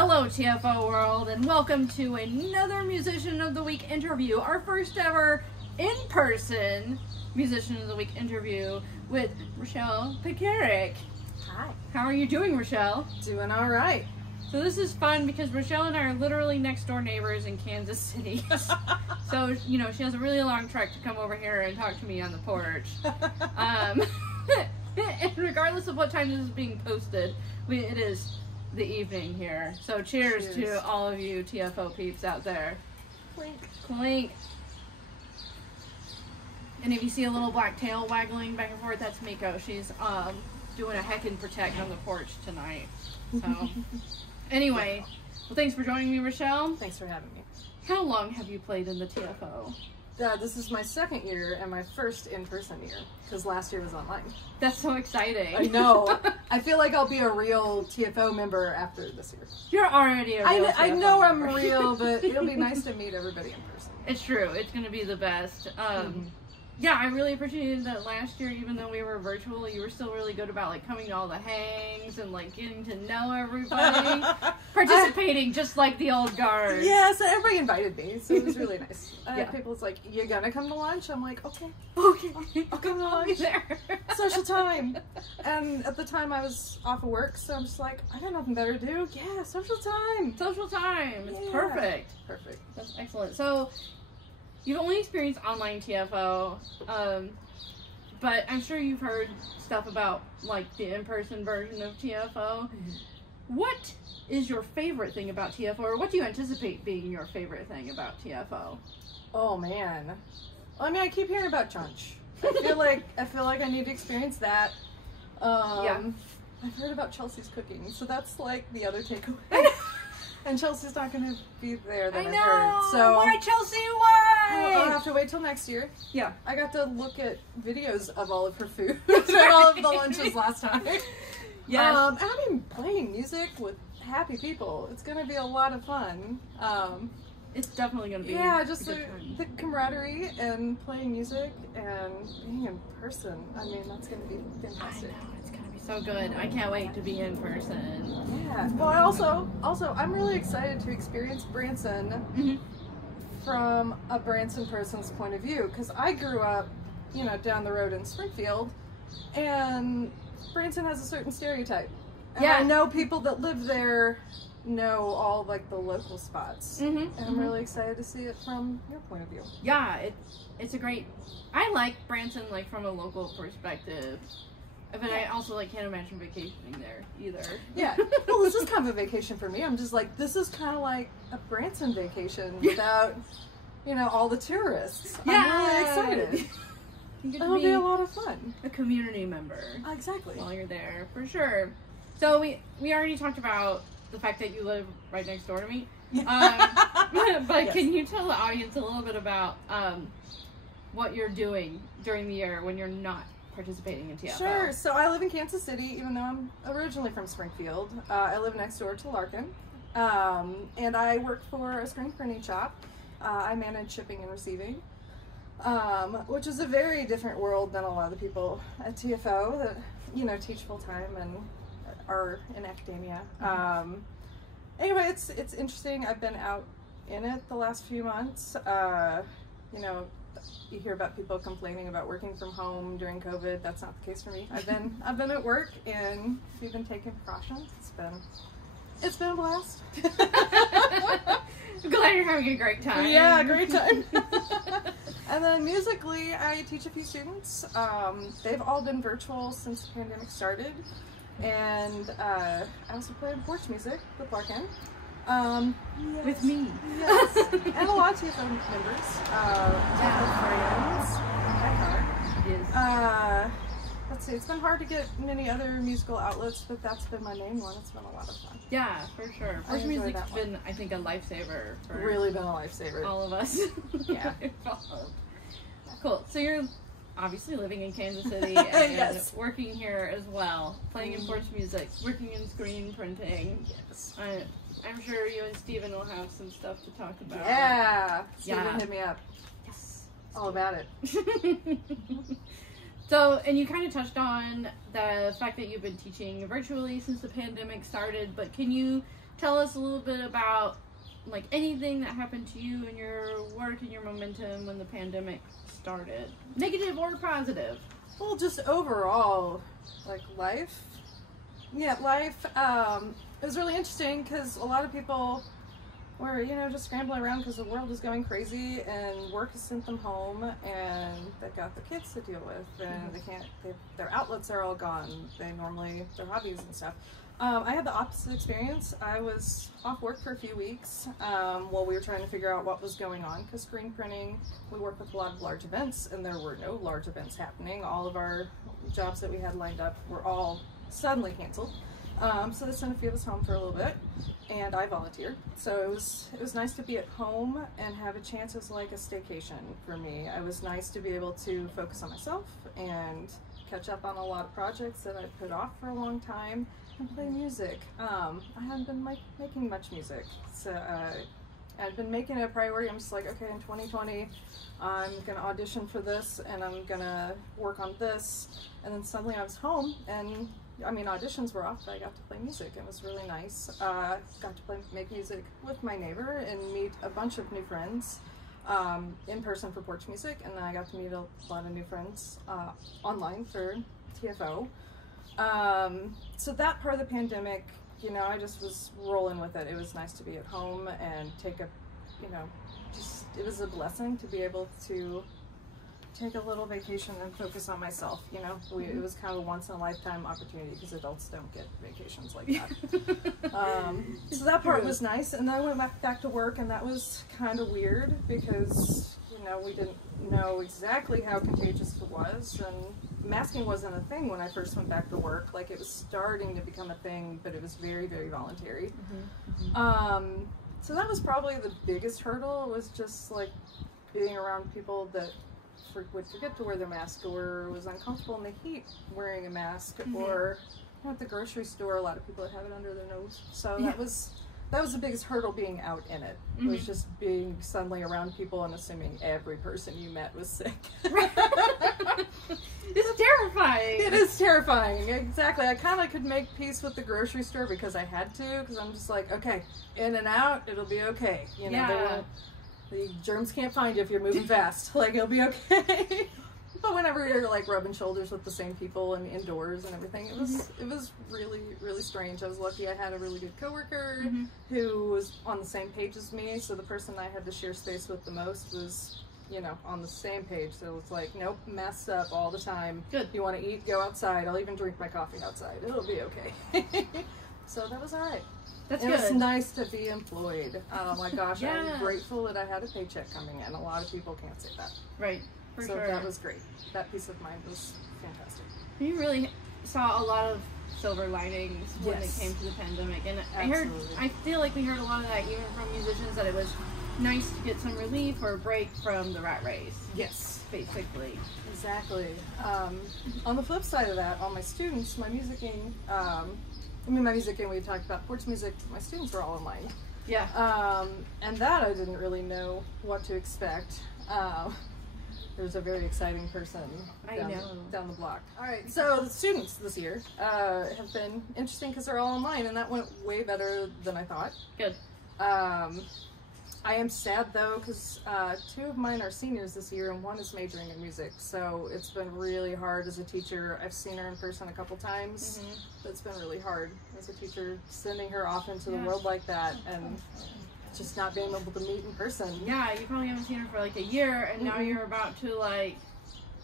Hello, TFO world, and welcome to another Musician of the Week interview. Our first ever in-person Musician of the Week interview with Roshelle Pekarek. Hi. How are you doing, Roshelle? Doing all right. So this is fun because Roshelle and I are literally next door neighbors in Kansas City. So, you know, she has a really long trek to come over here and talk to me on the porch. And regardless of what time this is being posted, it is the evening here. So cheers to all of you TFO peeps out there. Clink. Clink. And if you see a little black tail waggling back and forth, that's Miko. She's doing a heck and protect on the porch tonight. So anyway, well, thanks for joining me, Roshelle. Thanks for having me. How long have you played in the TFO? This is my second year and my first in-person year, because last year was online. That's so exciting. I know. I feel like I'll be a real TFO member after this year. You're already a real I TFO know member. I'm real, but it'll be nice to meet everybody in person. It's true. It's going to be the best. Yeah, I really appreciated that last year, even though we were virtual, you were still really good about like coming to all the hangs and like getting to know everybody, participating just like the old guard. Yeah, so everybody invited me, so it was really nice. Yeah. People was like, "You gonna come to lunch?" I'm like, "Okay, Okay, I'll come to I'll be lunch." there. Social time. And at the time I was off of work, so I'm just like, I got nothing better to do. Yeah, social time. Social time. It's Yeah. perfect. Perfect. That's excellent. So, you've only experienced online TFO, but I'm sure you've heard stuff about like the in-person version of TFO. What is your favorite thing about TFO, or what do you anticipate being your favorite thing about TFO? Oh man. Well, I mean, I keep hearing about Chunch. I feel like I need to experience that. Yeah. I've heard about Chelsea's cooking, so that's like the other takeaway. And Chelsea's not going to be there that I've heard. So why, Chelsea? Why? I'll have to wait till next year. Yeah. I got to look at videos of all of her food and all of the lunches last time. Yes. And I've been playing music with happy people. It's going to be a lot of fun. It's definitely going to be Just the camaraderie and playing music and being in person. I mean, that's going to be fantastic. I know, it's going to be so good. I can't wait to be in person. Yeah. Well, I also, I'm really excited to experience Branson from a Branson person's point of view, because I grew up, you know, down the road in Springfield, and Branson has a certain stereotype. And I know people that live there know all like the local spots, and I'm really excited to see it from your point of view. Yeah, it's a great. I like Branson like from a local perspective, but I also like can't imagine vacationing there either. Yeah, well, this is kind of a vacation for me. I'm just like, this is kind of like a Branson vacation without, you know, all the tourists. Yeah, I'm really excited. It'll be a lot of fun. A community member. Exactly. While you're there, for sure. So we already talked about the fact that you live right next door to me. But can you tell the audience a little bit about what you're doing during the year when you're not participating in TFO? Sure. So I live in Kansas City, even though I'm originally from Springfield. I live next door to Larkin, and I work for a screen printing shop. I manage shipping and receiving, which is a very different world than a lot of the people at TFO that, you know, teach full time and are in academia. Anyway, it's interesting. I've been out in it the last few months. You know, you hear about people complaining about working from home during COVID. That's not the case for me. I've been at work, and we've been taking precautions. It's been a blast. I'm glad you're having a great time. Yeah, great time. And then musically, I teach a few students. They've all been virtual since the pandemic started. And I also play porch music with Larkin. Yes. With me. Yes. And a lot of TFO members. friends. Yes. Let's see, it's been hard to get many other musical outlets, but that's been my main one. It's been a lot of fun. Yeah, for sure. Porch music's been, I think, a lifesaver for really been a lifesaver. all of us. Yeah. Cool. So you're obviously living in Kansas City and yes. working here as well, playing in porch music, working in screen printing. Yes. I'm sure you and Steven will have some stuff to talk about. Yeah. Steven hit me up. Yes. All about it. So, and you kind of touched on the fact that you've been teaching virtually since the pandemic started, but can you tell us a little bit about, like, anything that happened to you and your work and your momentum when the pandemic started. Negative or positive. Well, just overall, like, life. Yeah, life. It was really interesting because a lot of people were, you know, just scrambling around because the world is going crazy and work has sent them home and they've got the kids to deal with and their outlets are all gone. Their hobbies and stuff. I had the opposite experience. I was off work for a few weeks while we were trying to figure out what was going on because screen printing, we work with a lot of large events and there were no large events happening. All of our jobs that we had lined up were all suddenly canceled. So they sent a few of us home for a little bit, and I volunteered. So it was nice to be at home and have a chance as like a staycation for me. It was nice to be able to focus on myself and catch up on a lot of projects that I put off for a long time and play music. I hadn't been making much music, so I'd been making it a priority. I'm just like, okay, in 2020, I'm gonna audition for this and I'm gonna work on this. And then suddenly I was home and I mean, auditions were off, but I got to play music. It was really nice. Got to make music with my neighbor and meet a bunch of new friends in person for porch music, and then I got to meet a lot of new friends online for TFO. So that part of the pandemic, you know, I just was rolling with it. It was nice to be at home and take a, you know, just, it was a blessing to be able to take a little vacation and focus on myself, you know. It was kind of a once-in-a-lifetime opportunity because adults don't get vacations like that. So that part was nice, and then I went back to work, and that was kind of weird because, you know, we didn't know exactly how contagious it was, and masking wasn't a thing when I first went back to work. Like, it was starting to become a thing, but it was very, very voluntary. So that was probably the biggest hurdle, was just, like, being around people that would forget to wear their mask or was uncomfortable in the heat wearing a mask, or at the grocery store, a lot of people that have it under their nose. So that was the biggest hurdle, being out in it. Was just being suddenly around people and assuming every person you met was sick. It's terrifying. It is terrifying, exactly. I kind of could make peace with the grocery store because I had to, because I'm just like, okay, in and out, it'll be okay. You know, the germs can't find you if you're moving fast. Like, it'll be okay. But whenever you're like rubbing shoulders with the same people and indoors and everything, it was really, really strange. I was lucky I had a really good coworker who was on the same page as me. So the person I had to share space with the most was, you know, on the same page. So it's like, nope, masks up all the time. Good. You want to eat, go outside. I'll even drink my coffee outside. It'll be okay. So that was all right. That's good. It was nice to be employed. Oh my gosh, I'm grateful that I had a paycheck coming in. A lot of people can't say that. Right, for sure. So that was great. That peace of mind was fantastic. You really saw a lot of silver linings when it came to the pandemic. And I feel like we heard a lot of that even from musicians, that it was nice to get some relief or a break from the rat race. Yes. Basically. Exactly. On the flip side of that, all my students, my musicking, we talked about porch music, my students were all online. Yeah. And that I didn't really know what to expect. There's a very exciting person down the block. All right, so the students this year have been interesting because they're all online, and that went way better than I thought. Good. I am sad though because 2 of mine are seniors this year and 1 is majoring in music, so it's been really hard as a teacher. I've seen her in person a couple times, but it's been really hard as a teacher sending her off into the world like that and just not being able to meet in person. Yeah, you probably haven't seen her for like a year, and now you're about to like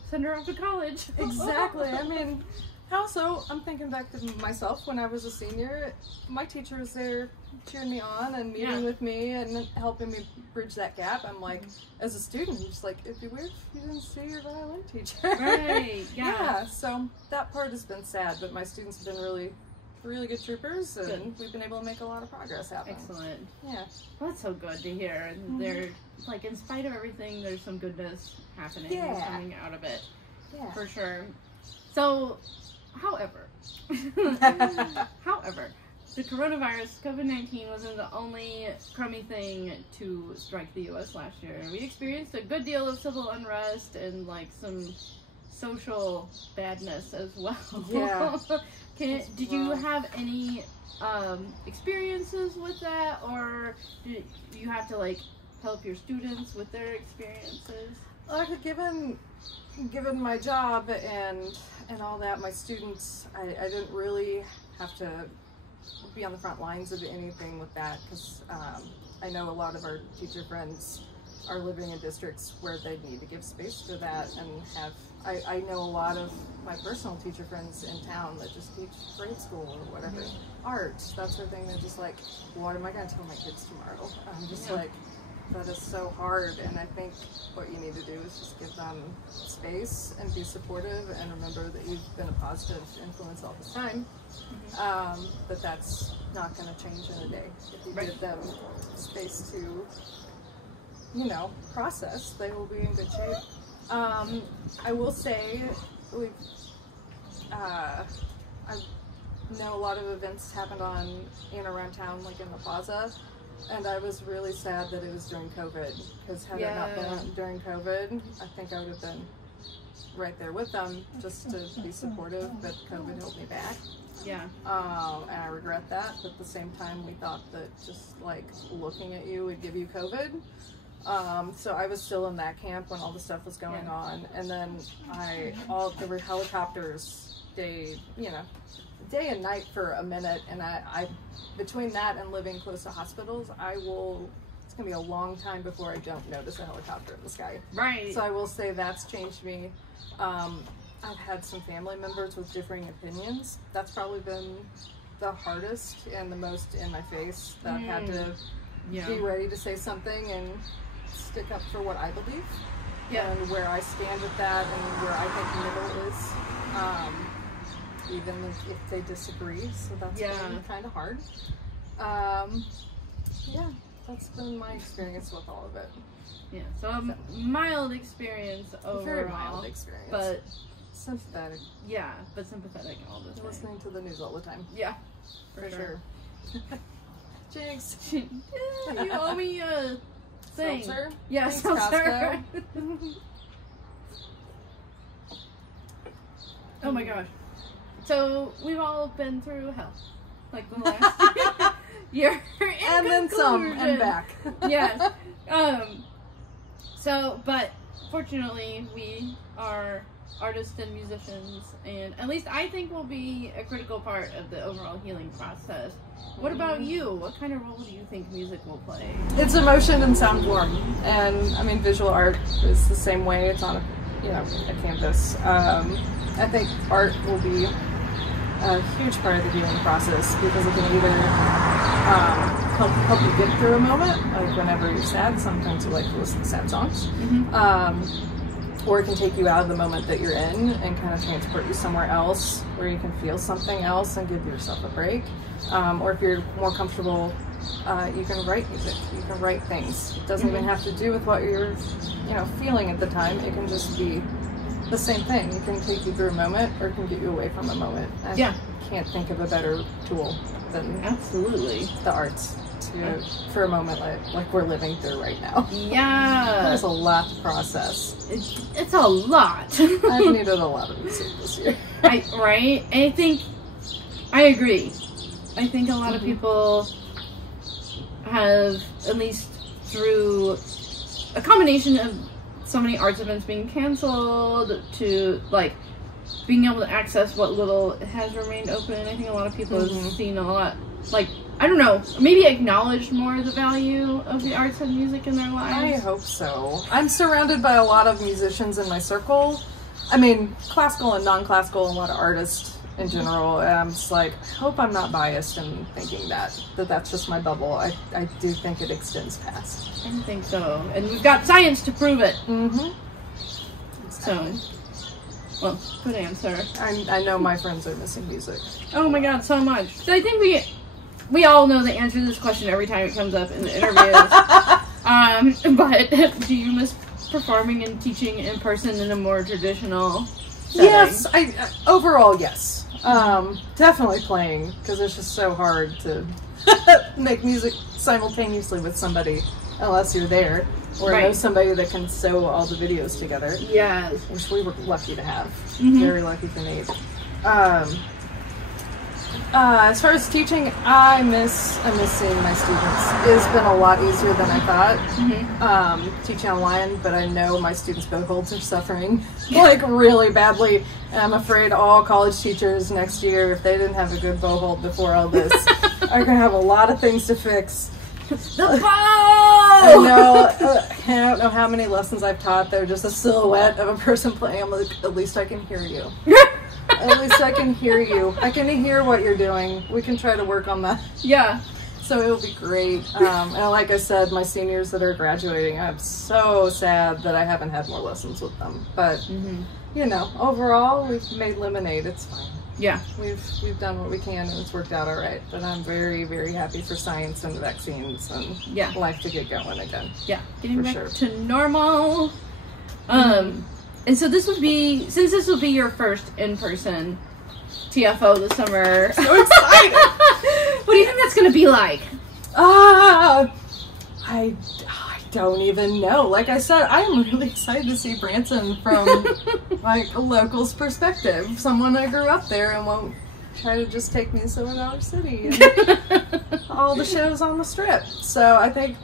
send her off to college. Exactly. I mean, also, I'm thinking back to myself when I was a senior. My teacher was there cheering me on and meeting with me and helping me bridge that gap. I'm like, as a student, I'm just like, it'd be weird if you didn't see your violin teacher. Right, yeah. So that part has been sad, but my students have been really good troopers, and we've been able to make a lot of progress happen. Excellent. Yeah. Well, that's so good to hear. And they're, like, in spite of everything, there's some goodness happening and coming out of it. Yeah. For sure. So, however, the coronavirus, COVID-19, wasn't the only crummy thing to strike the U.S. last year. We experienced a good deal of civil unrest and, like, some social badness as well. Yeah. Did you have any experiences with that, or did you have to like help your students with their experiences? Like, given my job and all that, my students, I didn't really have to be on the front lines of anything with that, because I know a lot of our teacher friends are living in districts where they need to give space to that, and I know a lot of my personal teacher friends in town that just teach grade school or whatever, art, that sort of thing. They're just like, what am I going to tell my kids tomorrow? I'm just like, that is so hard, and I think what you need to do is just give them space and be supportive, and remember that you've been a positive influence all this time. But that's not going to change in a day. If you give them space to, you know, process, they will be in good shape. I will say, I know a lot of events happened in and around town, like in the plaza. And I was really sad that it was during COVID, because had it not been during COVID, I think I would have been right there with them just to be supportive, but COVID held me back. Yeah. And I regret that, but at the same time, we thought that just like looking at you would give you COVID. So I was still in that camp when all the stuff was going on, and then there were helicopters day and night for a minute, and I between that and living close to hospitals, it's gonna be a long time before I don't notice a helicopter in the sky. Right. So I will say that's changed me. I've had some family members with differing opinions. That's probably been the hardest and the most in my face, that I've had to be ready to say something and stick up for what I believe, and where I stand with that, and where I think middle is. Even if they disagree, so that's been kind of hard. That's been my experience with all of it. Yeah, so a mild experience overall. Very mild experience. But sympathetic. Yeah, but sympathetic all the time. Listening to the news all the time. Yeah, for sure. Jinx. You owe me a thing. Seltzer? Yeah, seltzer. Oh my gosh. So we've all been through hell, like the last year, and then some, and back. Yes. So, but fortunately, we are artists and musicians, and at least I think will be a critical part of the overall healing process. What about you? What kind of role do you think music will play? It's emotion in sound form, and I mean, visual art is the same way. It's on a canvas. I think art will be a huge part of the healing process, because it can either help you get through a moment, like whenever you're sad. Sometimes you like to listen to sad songs, or it can take you out of the moment that you're in and kind of transport you somewhere else where you can feel something else and give yourself a break. Or if you're more comfortable, you can write music. You can write things. It doesn't even have to do with what you're feeling at the time. It can just be the same thing. It can take you through a moment, or it can get you away from a moment. I can't think of a better tool than the arts for a moment like we're living through right now. Yeah. There's a lot to process. It's a lot. I've needed a lot of music this year. Right? And I agree. I think a lot of people have, at least through a combination of so many arts events being canceled to like being able to access what little has remained open. I think a lot of people have seen a lot, like, I don't know, maybe acknowledged more the value of the arts and music in their lives. I hope so. I'm surrounded by a lot of musicians in my circle. I mean, classical and non-classical, and a lot of artists in general. And I'm just like, I hope I'm not biased in thinking that's just my bubble. I do think it extends past. I think so. And we've got science to prove it. So, well, good answer. I know my friends are missing music. Oh my god, so much. So I think we all know the answer to this question every time it comes up in the interviews. But do you miss performing and teaching in person in a more traditional setting? Yes, overall, yes. Definitely playing, because it's just so hard to make music simultaneously with somebody unless you're there or Right. know somebody that can sew all the videos together. Yes. Which we were lucky to have. Mhm. Very lucky for Nate. As far as teaching, I miss seeing my students. It's been a lot easier than I thought. Teaching online, but I know my students' bow holds are suffering like really badly. And I'm afraid all college teachers next year, if they didn't have a good bow hold before all this, are gonna have a lot of things to fix. The bow! I know. I don't know how many lessons I've taught. They're just a silhouette of a person playing. I'm like, at least I can hear you. At least I can hear you. I can hear what you're doing. We can try to work on that. Yeah. So it'll be great. And like I said, my seniors that are graduating, I'm so sad that I haven't had more lessons with them. But, you know, overall, we've made lemonade. It's fine. Yeah. We've done what we can, and it's worked out all right. But I'm very, very happy for science and vaccines and life to get going again. Yeah. Getting For back sure. to normal. And so this would be, since this will be your first in-person TFO this summer. So excited! What do you think that's going to be like? I don't even know. Like I said, I'm really excited to see Branson from like a local's perspective. Someone I grew up there and won't try to just take me to Silver City and all the shows on the Strip. So I think,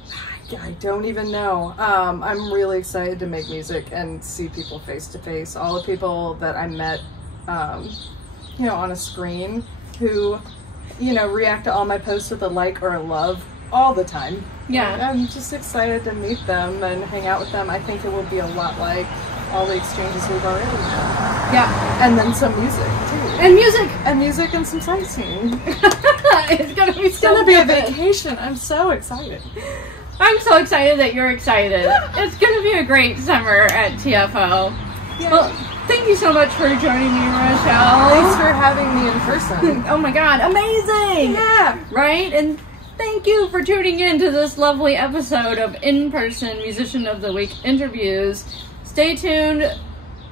I don't even know. I'm really excited to make music and see people face to face. All the people that I met, you know, on a screen who, you know, react to all my posts with a like or a love all the time. Yeah. I'm just excited to meet them and hang out with them. I think it will be a lot like all the exchanges we've already had. Yeah. And then some music, too. And music! And music and some sightseeing. It's gonna be It's gonna be a vacation. I'm so excited. I'm so excited that you're excited. It's gonna be a great summer at TFO. Yeah. Well, thank you so much for joining me, Rochelle. Thanks for having me in person. Oh my god, amazing! Yeah. Right? And thank you for tuning in to this lovely episode of In-Person Musician of the Week interviews. Stay tuned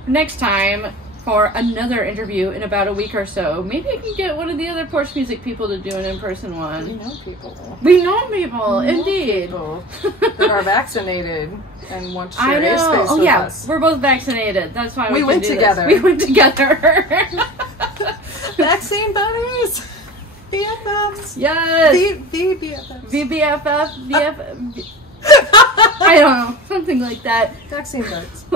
next time for another interview in about a week or so. Maybe I can get one of the other Porch Music people to do an in-person one. We know people. We know people, indeed. People that are vaccinated and want to I share know. airspace Oh with yeah, us. we're both vaccinated. That's why We can went do together. This. We went together. Vaccine buddies. BFFs. Yes. VBFFs. VBFF. I don't know, something like that. Vaccine buddies.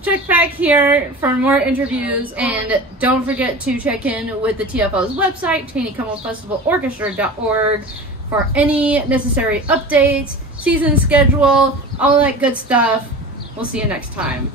Check back here for more interviews, and don't forget to check in with the TFO's website, TaneyComeOn Festival Orchestra.org, for any necessary updates, season schedule, all that good stuff. We'll see you next time.